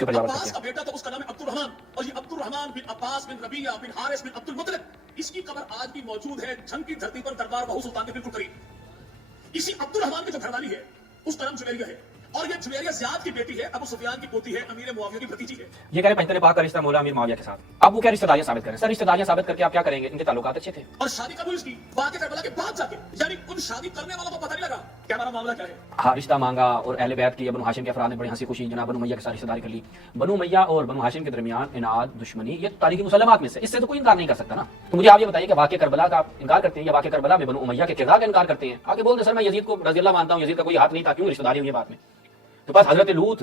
کے اوپر جواب عباس کا بیٹا تو اس کا نام ہے عبد الرحمان، اور یہ عبد الرحمان بن عباس بن ربیعہ بن حارث بن عبد المطلب، اس کی قبر آج بھی موجود ہے جھنگ کی دھرتی پر دربار بہو سلطان کے بالکل قریب۔ اسی عبد الرحمان کی جو گھر والی ہے اس کا نام جویریہ ہے، اور یہ جویریہ زیاد کی بیٹی ہے، ابو سفیان کی پوتی ہے، امیر معاویہ کی بھتیجی ہے۔ یہ کہہ رہے پنجتن پاک کا رشتہ مولا امیر معاویہ کے ساتھ، اب وہ کیا رشتہ داریاں ثابت کریں؟ سر رشتہ داریاں ثابت کر کے آپ کیا کریں گے؟ ان کے تعلقات اچھے تھے اور شادی قبول اس کی واقعہ کربلا کے بعد جا کے، یعنی ان شادی کرنے والوں کو پتہ نہیں لگا کہ ہمارا معاملہ کیا ہے۔ ہاں رشتہ مانگا اور اہل بیت کی بنو ہاشم کے افراد نے بڑی ہنسی خوشی جناب بنو امیہ کے ساتھ رشتہ داری کر لی۔ بنو امیہ اور بنو ہاشم کے درمیان اناد دشمنی، یہ تاریخی مسلمات میں سے، اس سے تو کوئی انکار نہیں کر سکتا نا۔ تو مجھے آپ یہ بتائیے کہ واقعہ کربلا کا انکار کرتے ہیں یا واقعہ کربلا میں بنو امیہ کے کردار کا انکار کرتے ہیں؟ آگے بول دیں سر میں یزید کو رضی اللہ مانتا ہوں، یزید کا کوئی ہاتھ نہیں تھا، کیوں رشتہ داری ہوئی ہے بات میں؟ تو بس حضرت لوط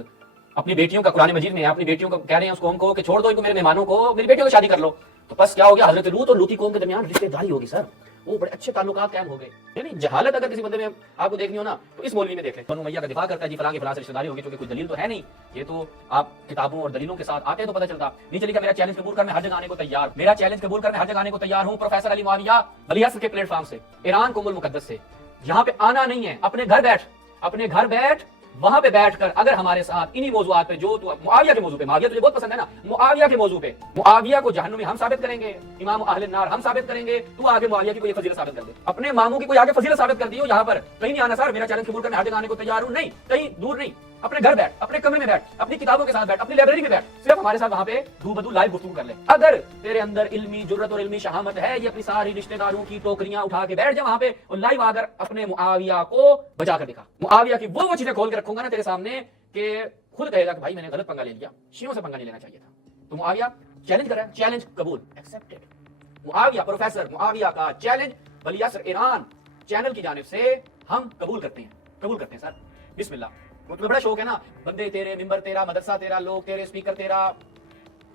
اپنی بیٹیوں کا قرآن مجید میں اپنی بیٹیوں کو کہہ رہے ہیں اس قوم کو کہ چھوڑ دو ان کو، میرے مہمانوں کو، میری بیٹیوں کو شادی کر لو، تو بس کیا ہو گیا؟ حضرت لوط اور لوطی قوم کے درمیان رشتہ داری ہوگی سر، وہ بڑے اچھے تعلقات قائم ہو گئے۔ یعنی جہالت اگر کسی بندے میں آپ کو دیکھنی ہو نا تو اس مولوی میں دیکھ لیں، بنو امیہ کا دفاع کرتا ہے جی فلاں کی فلاں سے رشتہ داری ہوگی، کیونکہ کوئی دلیل تو ہے نہیں، یہ تو آپ کتابوں اور دلیلوں کے ساتھ آتے ہیں تو پتہ چلتا۔ نہیں چلیے کہ میرا چیلنج قبول کر میں ہر جگہ آنے کو تیار، میرا چیلنج قبول کر میں ہر جگہ آنے کو تیار ہوں، پروفیسر علی معاویہ ولی عصر کے پلیٹ فارم سے، ایران کو المقدس سے، یہاں پہ آنا نہیں ہے، اپنے گھر بیٹھ وہاں پہ بیٹھ کر اگر ہمارے ساتھ انہی موضوعات پہ جو تو معاویہ کے موضوع پہ، معاویہ تجھے بہت پسند ہے نا، معاویہ کے موضوع پہ، معاویہ کو جہنمی ہم ثابت کریں گے، امام اہل النار ہم ثابت کریں گے، تو آگے معاویہ کی کوئی فضیلت ثابت کر دے، اپنے ماموں کی کوئی آگے فضیلت ثابت کر دی ہو، یہاں پر کہیں نہیں آنا سر، میرا چیلنج قبول کرنے ہر جگہ آنے کو تیار ہوں، نہیں کہیں دور نہیں، اپنے گھر بیٹھ، اپنے کمرے میں بیٹھ، اپنی کتابوں کے ساتھ بیٹھ، اپنی لائبریری میں بیٹھ، صرف ہمارے ساتھ وہاں پہ دو بدو لائیو گفتگو کر لے۔ اگر تیرے اندر علمی جرت اور علمی شہامت ہے، یہ اپنی ساری رشتہ داروں کی ٹوکریاں اٹھا کے بیٹھ جا وہاں پہ اور لائیو آ کر اپنے معاویہ کو بچا کر دکھا، معاویہ کی وہ چیزیں کھول کے رکھوں گا نا تیرے سامنے کہ خود کہے گا کہ بھائی میں نے غلط پنگا لے لیا، شیعوں سے پنگا نہیں لینا چاہیے تھا۔ تو معاویہ چیلنج کر رہا ہے، چیلنج قبول، ایکسپٹڈ۔ معاویہ پروفیسر معاویہ کا چیلنج ولی عصر ایران چینل کی جانب سے ہم قبول کرتے ہیں سر، بسم اللہ۔ تمہیں بڑا شوق ہے نا بندے تیرے، ممبر تیرا، مدرسہ تیرا، لوگ تیرے، اسپیکر تیرا،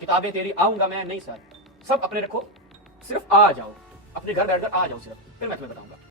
کتابیں تیری، آؤں گا میں؟ نہیں سر، سب اپنے رکھو، صرف آ جاؤ، اپنے گھر بیٹھ کر آ جاؤ صرف، پھر میں تمہیں بتاؤں گا۔